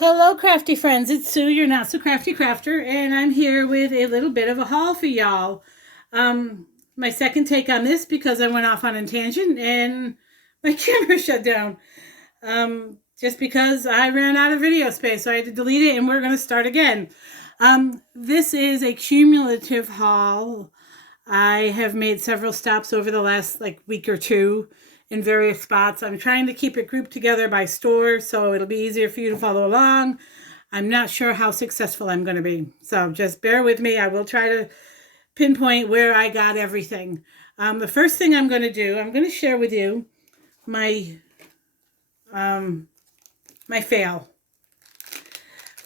Hello, crafty friends. It's Sue, your not so crafty crafter, and I'm here with a little bit of a haul for y'all. My second take on this because I went off on a tangent and my camera shut down. Just because I ran out of video space, so I had to delete it, and we're going to start again. This is a cumulative haul. I have made several stops over the last week or two in various spots. I'm trying to keep it grouped together by store so it'll be easier for you to follow along. I'm not sure how successful I'm going to be, so just bear with me. I will try to pinpoint where I got everything. The first thing I'm going to do, I'm going to share with you my my fail.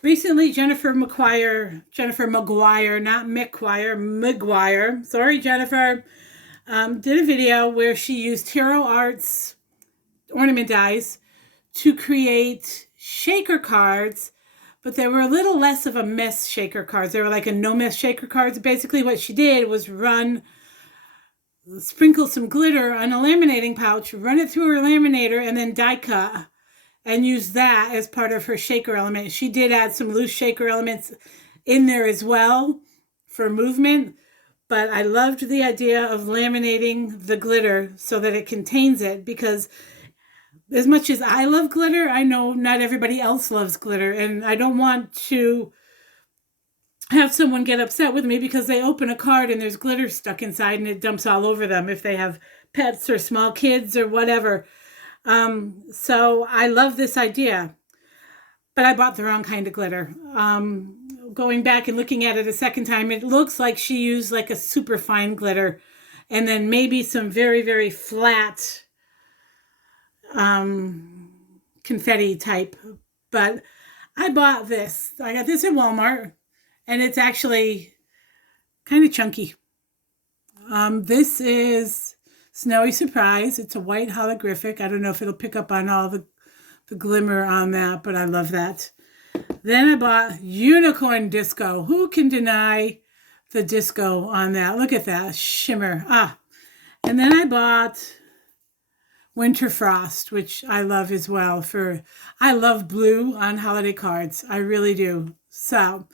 Recently, Jennifer McGuire, not McGuire. Sorry, Jennifer. Did a video where she used Hero Arts ornament dies to create shaker cards, but they were a little less of a mess shaker cards. They were like a no mess shaker cards. Basically, what she did was sprinkle some glitter on a laminating pouch, run it through her laminator, and then die cut and use that as part of her shaker element. She did add some loose shaker elements in there as well for movement, but I loved the idea of laminating the glitter so that it contains it, because as much as I love glitter, I know not everybody else loves glitter, and I don't want to have someone get upset with me because they open a card and there's glitter stuck inside and it dumps all over them if they have pets or small kids or whatever. So I love this idea, but I bought the wrong kind of glitter. Going back and looking at it a second time, it looks like she used like a super fine glitter and then maybe some very, very flat confetti type. But I bought this. I got this at Walmart, and it's actually kind of chunky. This is Snowy Surprise. It's a white holographic. I don't know if it'll pick up on all the glimmer on that, but I love that. Then I bought Unicorn Disco. Who can deny the disco on that? Look at that shimmer. And then I bought Winter Frost, which I love as well. I love blue on holiday cards. I really do. So,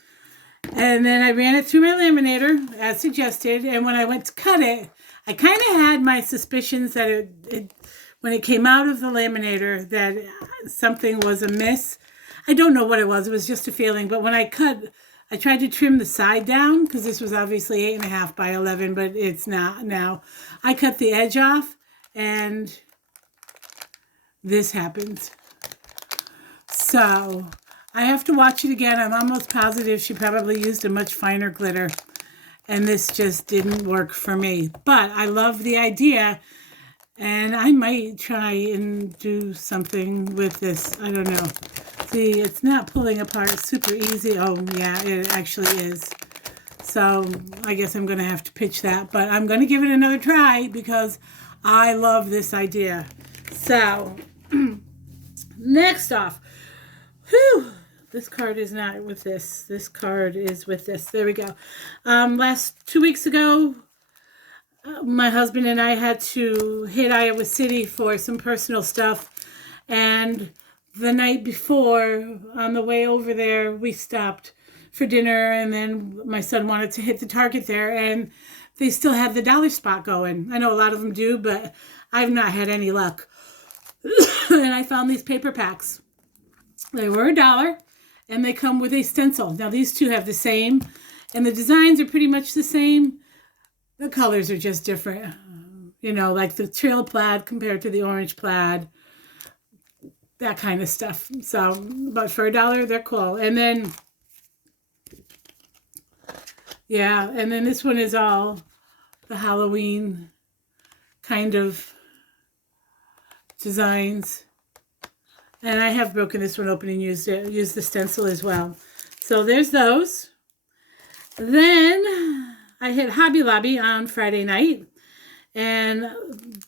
and then I ran it through my laminator as suggested. And when I went to cut it, I kind of had my suspicions that when it came out of the laminator that something was amiss. I don't know what it was. It was just a feeling. But when I cut, I tried to trim the side down because this was obviously 8.5 by 11, but it's not now. I cut the edge off and this happened. So I have to watch it again. I'm almost positive she probably used a much finer glitter, and this just didn't work for me. But I love the idea, and I might try and do something with this. I don't know. See, it's not pulling apart super easy. Oh, yeah, it actually is. So I guess I'm going to have to pitch that. But I'm going to give it another try because I love this idea. So next off, this card is not with this. This card is with this. There we go. Last 2 weeks ago, my husband and I had to hit Iowa City for some personal stuff. And the night before, on the way over there, we stopped for dinner. And then my son wanted to hit the Target there. And they still have the dollar spot going. I know a lot of them do, but I've not had any luck. And I found these paper packs. They were $1, and they come with a stencil. Now, these two have the same, and the designs are pretty much the same. The colors are just different. You know, like the trail plaid compared to the orange plaid. That kind of stuff. So, but for $1, they're cool. And then, yeah, and then this one is all the Halloween kind of designs. And I have broken this one open and used the stencil as well. So there's those. Then I hit Hobby Lobby on Friday night, and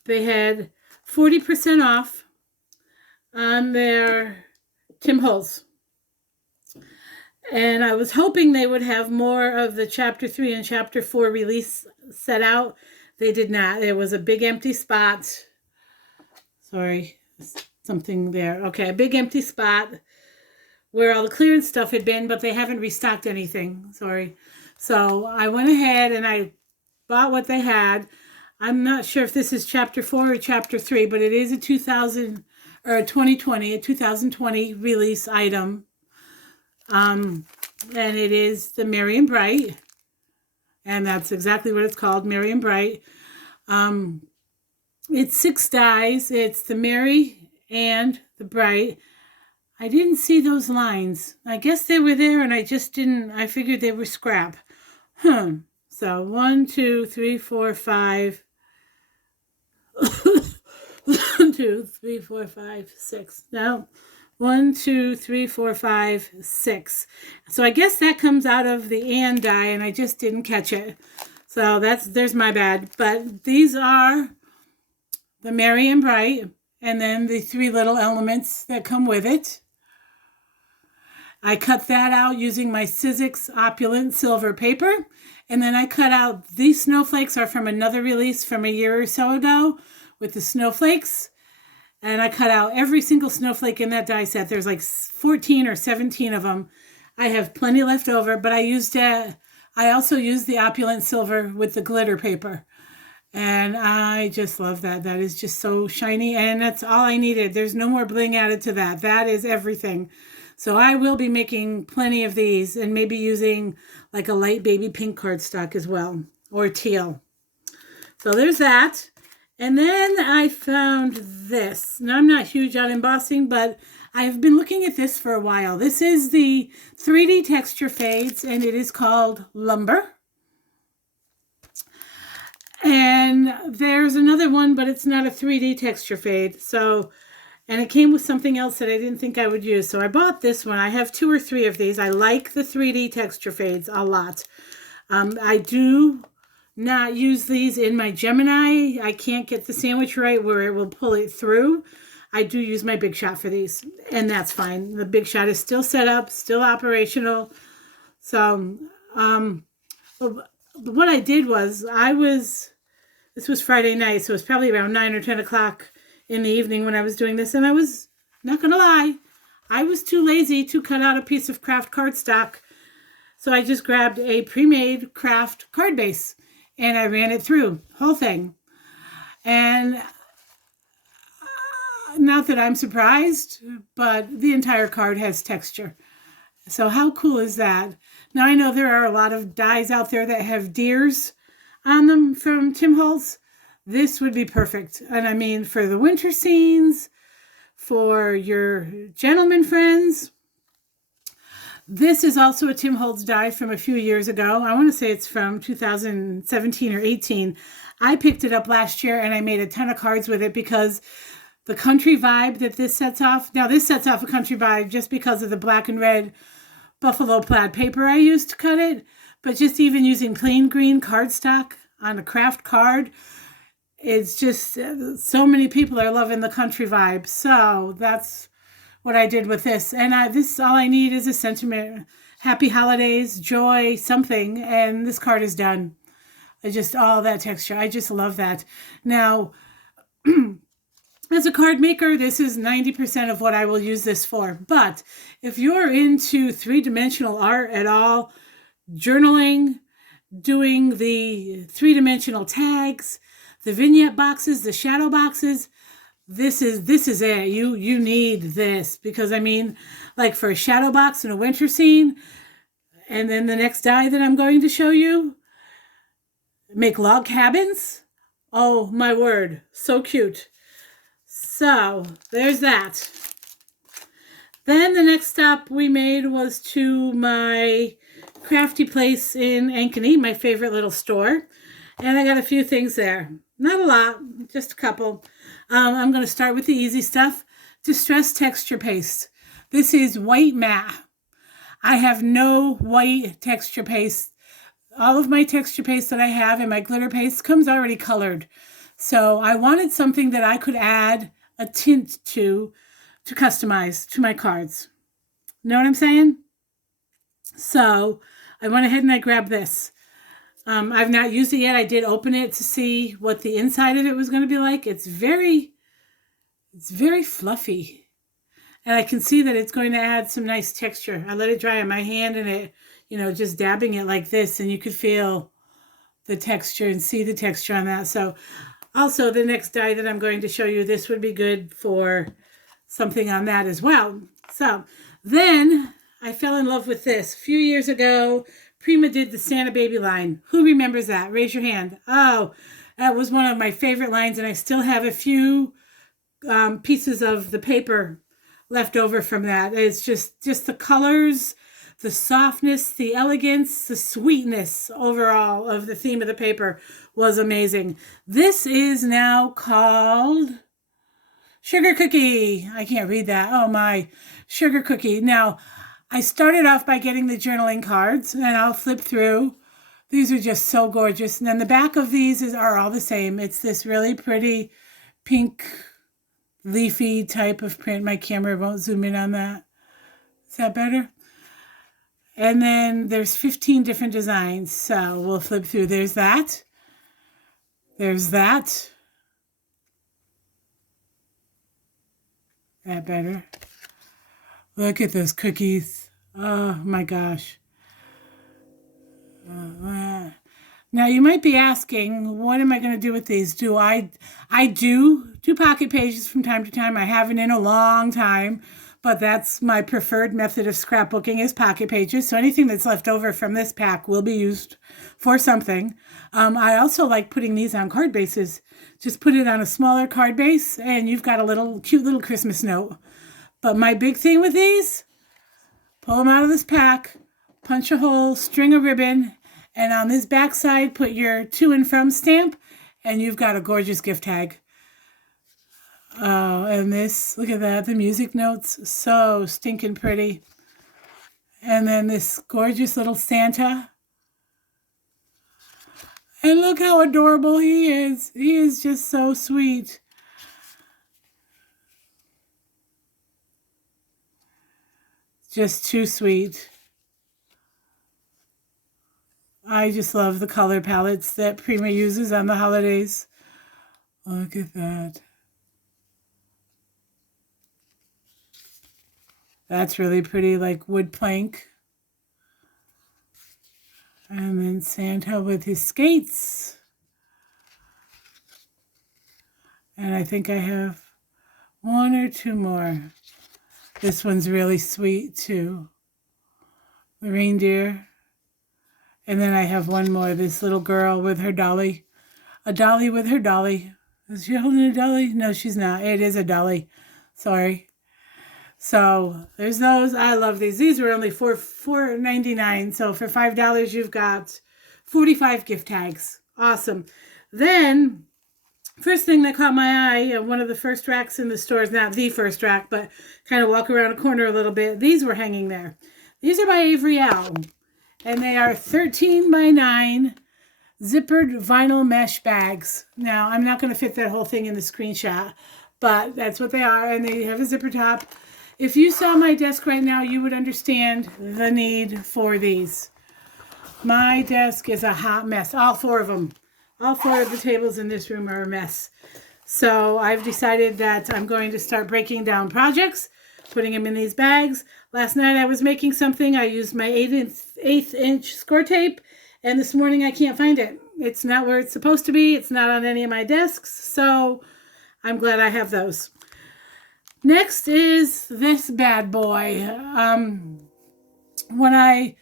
they had 40% off on their Tim Holtz. And I was hoping they would have more of the Chapter 3 and Chapter 4 release set out. They did not. There was a big empty spot. Sorry, something there. Okay, a big empty spot where all the clearance stuff had been, but they haven't restocked anything. Sorry. So I went ahead and I bought what they had. I'm not sure if this is chapter 4 or chapter 3, but it is a 2020 release item. And it is the Merry and Bright. And that's exactly what it's called, Merry and Bright. It's 6 dies. It's the Merry and the Bright. I didn't see those lines. I guess they were there and I just didn't, I figured they were scrap. So 1, 2, 3, 4, 5. 1, 2, 3, 4, 5, 6. No. 1, 2, 3, 4, 5, 6. So I guess that comes out of the and die and I just didn't catch it. So there's my bad. But these are the Merry and Bright and then the 3 little elements that come with it. I cut that out using my Sizzix Opulent Silver paper. And then I cut out, these snowflakes are from another release from a year or so ago with the snowflakes. And I cut out every single snowflake in that die set. There's like 14 or 17 of them. I have plenty left over, but I also used the Opulent Silver with the glitter paper. And I just love that. That is just so shiny. And that's all I needed. There's no more bling added to that. That is everything. So I will be making plenty of these and maybe using like a light baby pink cardstock as well, or teal. So there's that. And then I found this. Now I'm not huge on embossing, but I've been looking at this for a while. This is the 3D texture fades and it is called Lumber. And there's another one, but it's not a 3D texture fade. And it came with something else that I didn't think I would use. So I bought this one. I have 2 or 3 of these. I like the 3D texture fades a lot. I do not use these in my Gemini. I can't get the sandwich right where it will pull it through. I do use my Big Shot for these, and that's fine. The Big Shot is still set up, still operational. So what I did was, this was Friday night, so it was probably around 9 or 10 o'clock in the evening when I was doing this, and I was, not going to lie, I was too lazy to cut out a piece of craft cardstock, so I just grabbed a pre-made craft card base, and I ran it through, whole thing. And not that I'm surprised, but the entire card has texture. So how cool is that? Now I know there are a lot of dies out there that have deers on them from Tim Holtz. This would be perfect. And I mean, for the winter scenes, for your gentleman friends. This is also a Tim Holtz die from a few years ago. I want to say it's from 2017 or 18. I picked it up last year and I made a ton of cards with it because the country vibe that this sets off. Now this sets off a country vibe just because of the black and red buffalo plaid paper I used to cut it. But just even using plain green cardstock on a craft card, it's just so many people are loving the country vibe. So that's what I did with this. And this, all I need is a sentiment, happy holidays, joy, something. And this card is done. All that texture. I just love that. Now, as a card maker, this is 90% of what I will use this for. But if you're into 3-dimensional art at all, journaling, doing the 3-dimensional tags, the vignette boxes, the shadow boxes, this is it. You need this because, I mean, like for a shadow box in a winter scene, and then the next die that I'm going to show you, make log cabins. Oh my word, so cute. So there's that. Then the next stop we made was to my crafty place in Ankeny, my favorite little store. And I got a few things there. Not a lot, just a couple. I'm going to start with the easy stuff. Distress texture paste. This is white matte. I have no white texture paste. All of my texture paste that I have and my glitter paste comes already colored. So I wanted something that I could add a tint to customize to my cards. Know what I'm saying? So I went ahead and I grabbed this. I've not used it yet. I did open it to see what the inside of it was going to be like. It's very fluffy. And I can see that it's going to add some nice texture. I let it dry on my hand and it, just dabbing it like this, and you could feel the texture and see the texture on that. So also the next die that I'm going to show you, this would be good for something on that as well. So then I fell in love with this. A few years ago, Prima did the Santa Baby line. Who remembers that? Raise your hand. Oh, that was one of my favorite lines, and I still have a few pieces of the paper left over from that. It's just the colors, the softness, the elegance, the sweetness overall of the theme of the paper was amazing. This is now called Sugar Cookie. I can't read that. Oh my, Sugar Cookie. Now, I started off by getting the journaling cards, and I'll flip through. These are just so gorgeous. And then the back of these are all the same. It's this really pretty pink leafy type of print. My camera won't zoom in on that. Is that better? And then there's 15 different designs. So we'll flip through. There's that. There's that. That better. Look at those cookies. Oh my gosh. Now you might be asking, what am I going to do with these? I do pocket pages from time to time. I haven't in a long time, but that's my preferred method of scrapbooking is pocket pages. So anything that's left over from this pack will be used for something. I also like putting these on card bases. Just put it on a smaller card base and you've got a cute little Christmas note. But my big thing with these, pull them out of this pack, punch a hole, string a ribbon, and on this back side, put your to and from stamp, and you've got a gorgeous gift tag. Oh, and this, look at that, the music notes, so stinking pretty. And then this gorgeous little Santa. And look how adorable he is. He is just so sweet. Just too sweet. I just love the color palettes that Prima uses on the holidays. Look at that. That's really pretty, like wood plank. And then Santa with his skates. And I think I have one or two more. This one's really sweet too. The reindeer. And then I have one more, this little girl with her dolly. A dolly with her dolly. Is she holding a dolly? No, she's not. It is a dolly. Sorry. So there's those. I love these. These were only $4.99. So for $5, you've got 45 gift tags. Awesome. Then, first thing that caught my eye, one of the first racks in the store, is not the first rack, but kind of walk around a corner a little bit. These were hanging there. These are by Avery L. And they are 13 by 9 zippered vinyl mesh bags. Now, I'm not going to fit that whole thing in the screenshot, but that's what they are. And they have a zipper top. If you saw my desk right now, you would understand the need for these. My desk is a hot mess. All four of them. All four of the tables in this room are a mess. So I've decided that I'm going to start breaking down projects, putting them in these bags. Last night I was making something. I used my 1/8 inch score tape, and this morning I can't find it. It's not where it's supposed to be. It's not on any of my desks, so I'm glad I have those. Next is this bad boy. When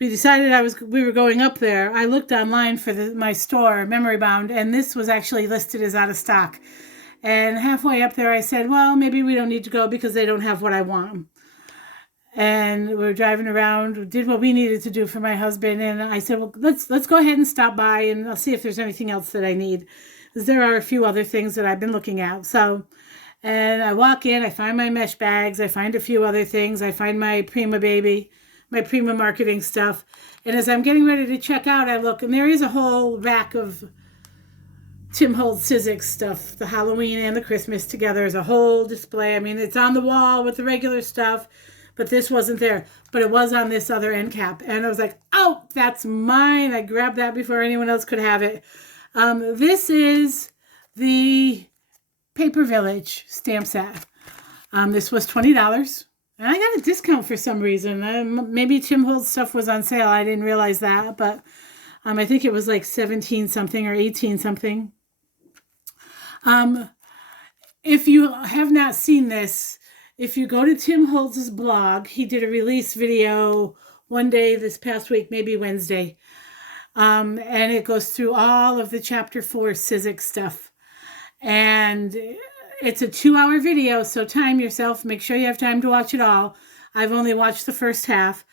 we decided we were going up there, I looked online for my store, Memory Bound, and this was actually listed as out of stock. And halfway up there, I said, well, maybe we don't need to go because they don't have what I want. And we're driving around, did what we needed to do for my husband. And I said, well, let's go ahead and stop by and I'll see if there's anything else that I need. Because there are a few other things that I've been looking at. And I walk in, I find my mesh bags, I find a few other things. I find my Prima baby, my Prima marketing stuff. And as I'm getting ready to check out, I look, and there is a whole rack of Tim Holtz Sizzix stuff, the Halloween and the Christmas together is a whole display. I mean, it's on the wall with the regular stuff, but this wasn't there. But it was on this other end cap. And I was like, oh, that's mine. I grabbed that before anyone else could have it. This is the Paper Village stamp set. This was $20. And I got a discount for some reason. Maybe Tim Holtz stuff was on sale. I didn't realize that. But I think it was like 17 something or 18 something. If you have not seen this, if you go to Tim Holtz's blog, he did a release video one day this past week, maybe Wednesday. And it goes through all of the chapter 4 Cizik stuff. And it's a 2-hour video, so time yourself. Make sure you have time to watch it all. I've only watched the first half.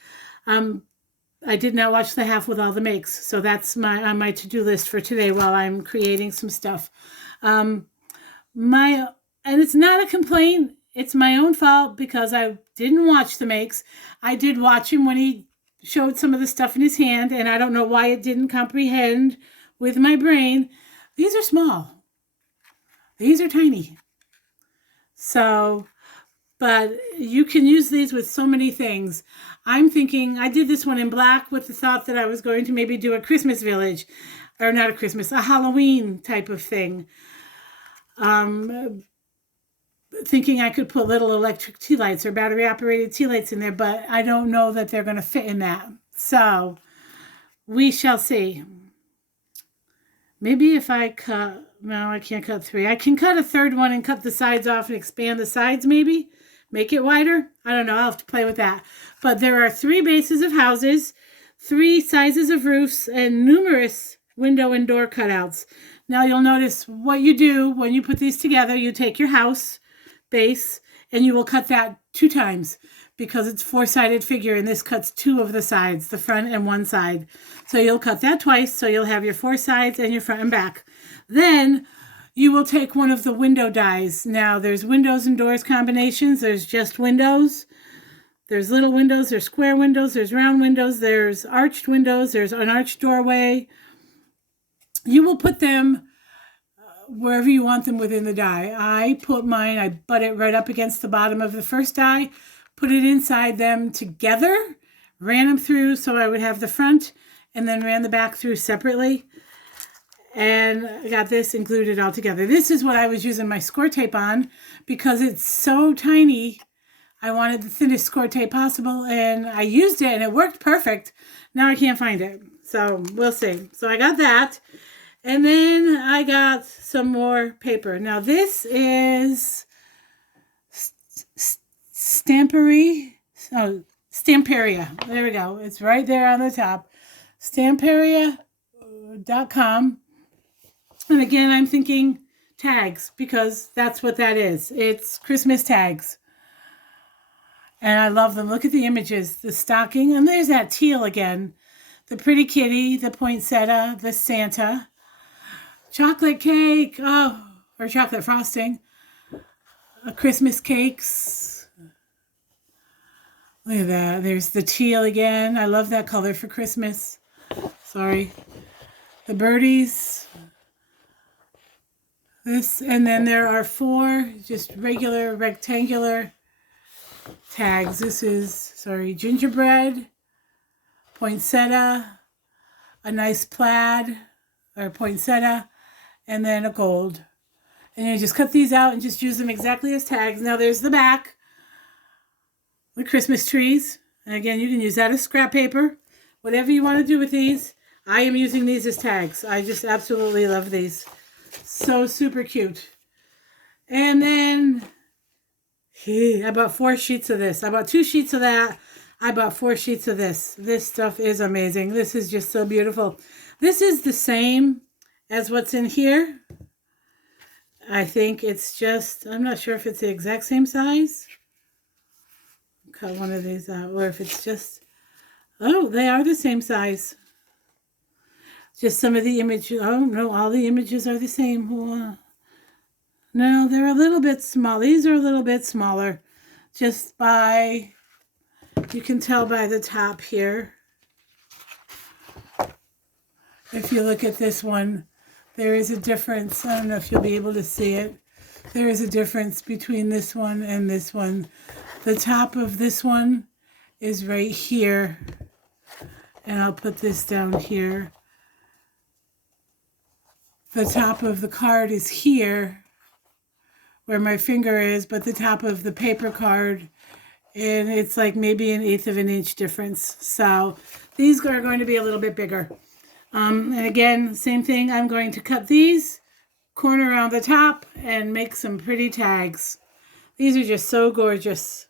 I did not watch the half with all the makes, so that's on my to-do list for today while I'm creating some stuff. And it's not a complaint. It's my own fault because I didn't watch the makes. I did watch him when he showed some of the stuff in his hand, and I don't know why it didn't comprehend with my brain. These are small. These are tiny. So, but you can use these with so many things. I'm thinking, I did this one in black with the thought that I was going to maybe do a Christmas village, or not a Christmas, a Halloween type of thing. Thinking I could put little electric tea lights or battery operated tea lights in there, but I don't know that they're going to fit in that. So we shall see. Maybe if I cut, no, I can't cut 3. I can cut a third one and cut the sides off and expand the sides maybe. Make it wider. I don't know. I'll have to play with that. But there are 3 bases of houses, 3 sizes of roofs, and numerous window and door cutouts. Now you'll notice what you do when you put these together. You take your house base and you will cut that 2 times because it's 4-sided figure, and this cuts 2 of the sides, the front and 1 side. So you'll cut that twice, so you'll have your 4 sides and your front and back. Then you will take one of the window dies. Now there's windows and doors combinations. There's just windows. There's little windows, there's square windows, there's round windows, there's arched windows, there's an arched doorway. You will put them wherever you want them within the die. I put mine, I butt it right up against the bottom of the first die, put it inside them together, ran them through so I would have the front, and then ran the back through separately. And I got this and glued it all together. This is what I was using my score tape on because it's so tiny. I wanted the thinnest score tape possible, and I used it, and it worked perfect. Now I can't find it, so we'll see. So I got that, and then I got some more paper. Now this is Stamperia. There we go. It's right there on the top. Stamperia.com. And again, I'm thinking tags because that's what that is. It's Christmas tags. And I love them. Look at the images. The stocking. And there's that teal again. The pretty kitty, the poinsettia, the Santa. Chocolate cake. Oh, or chocolate frosting. Christmas cakes. Look at that. There's the teal again. I love that color for Christmas. Sorry. The birdies. This, and then there are 4 just regular rectangular tags. This is, gingerbread, poinsettia, a nice plaid or poinsettia, and then a gold. And you just cut these out and just use them exactly as tags. Now there's the back, the Christmas trees. And again, you can use that as scrap paper, whatever you want to do with these. I am using these as tags. I just absolutely love these. So super cute. And then I bought 4 sheets of this. I bought 2 sheets of that. I bought 4 sheets of this. This stuff is amazing. This is just so beautiful. This is the same as what's in here. I think it's just, I'm not sure if it's the exact same size. Cut one of these out. Or if it's just, oh, they are the same size. Just some of the images. Oh, no, all the images are the same. No, they're a little bit small. These are a little bit smaller. Just by, you can tell by the top here. If you look at this one, there is a difference. I don't know if you'll be able to see it. There is a difference between this one and this one. The top of this one is right here. And I'll put this down here. The top of the card is here, where my finger is, but the top of the paper card, and it's like maybe 1/8 of an inch difference. So these are going to be a little bit bigger. And again, same thing. I'm going to cut these, corner around the top, and make some pretty tags. These are just so gorgeous.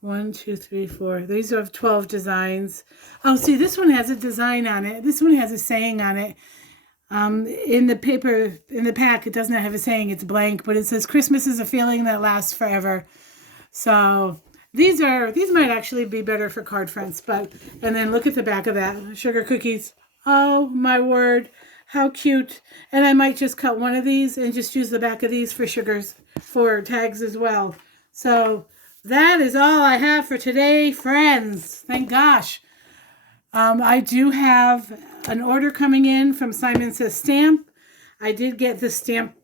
1, 2, 3, 4. These are 12 designs. Oh, see, this one has a design on it. This one has a saying on it. In the paper, in the pack, it does not have a saying. It's blank, but it says Christmas is a feeling that lasts forever. So these might actually be better for card fronts. But and then look at the back of that, sugar cookies. Oh my word, how cute! And I might just cut one of these and just use the back of these for sugars for tags as well. So that is all I have for today, friends. Thank gosh. I do have an order coming in from Simon Says Stamp. I did get the stamp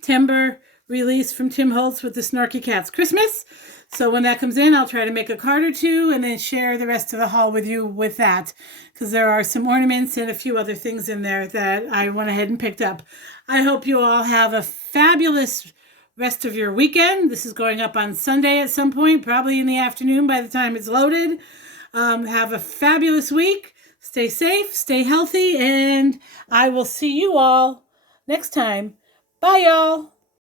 timber release from Tim Holtz with the Snarky Cats Christmas. So when that comes in, I'll try to make a card or two and then share the rest of the haul with you with that. Because there are some ornaments and a few other things in there that I went ahead and picked up. I hope you all have a fabulous rest of your weekend. This is going up on Sunday at some point, probably in the afternoon by the time it's loaded. Have a fabulous week. Stay safe, stay healthy, and I will see you all next time. Bye, y'all.